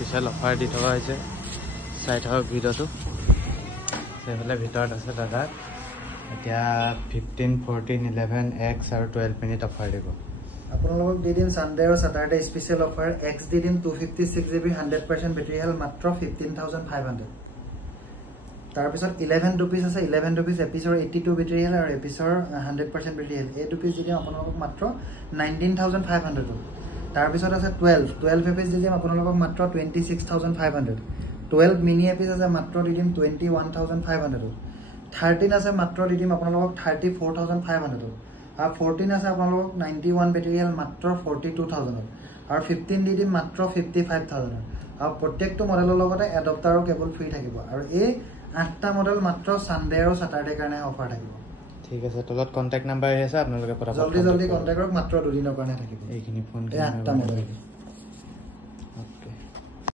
বিশাল offer দি থকা হৈছে চাই থাকক ভিডিঅ'টো সেইফালে ভিতৰত আছে দাদা এতিয়া 15, 14, 11, X আৰু 12 মিনিট অফাৰ দিব আপোনালোকক দি দিম সানডে আৰু স্যাটাৰডে স্পেশাল অফাৰ X দি দিম 256GB 100% বেটাৰী হেল মাত্ৰ 15500 তাৰ পিছত 11 रुपीस আছে 11 रुपीस এপিছৰ 82 বেটাৰী হেল আৰু এপিছৰ 100% বেটাৰী হেল এই দুপিস দি দিম আপোনালোকক মাত্ৰ 19500 তাৰ পিছত আছে 12 এপিছ দি দিম আপোনালোকক মাত্ৰ 26500 12 মিনি এপিছ আছে মাত্ৰ দি দিম 21500 13 আছে মাত্ৰ দি দিম আপোনালোকক 34500 আৰ 14 আছে আপোনালোকক 91 বেটাৰী হেল মাত্ৰ 42000 আৰু 15 দি দিম মাত্ৰ 55000 আৰু প্ৰত্যেকটো মডেলৰ লগতে এডাপ্টাৰ আৰু কেবল ফ্ৰী থাকিব আৰু এই 8টা মডেল মাত্ৰ সানডে আৰু স্যাটাৰডে কাৰণে অফাৰ থাকিব ঠিক আছে তলত কন্টাক্ট নাম্বাৰ আছে আপোনালোকে পঠাব জলদি কন্টাক্ট কৰক মাত্ৰ 2 দিনৰ কাৰণে থাকিব এইখিনি ফোন 8টা মডেল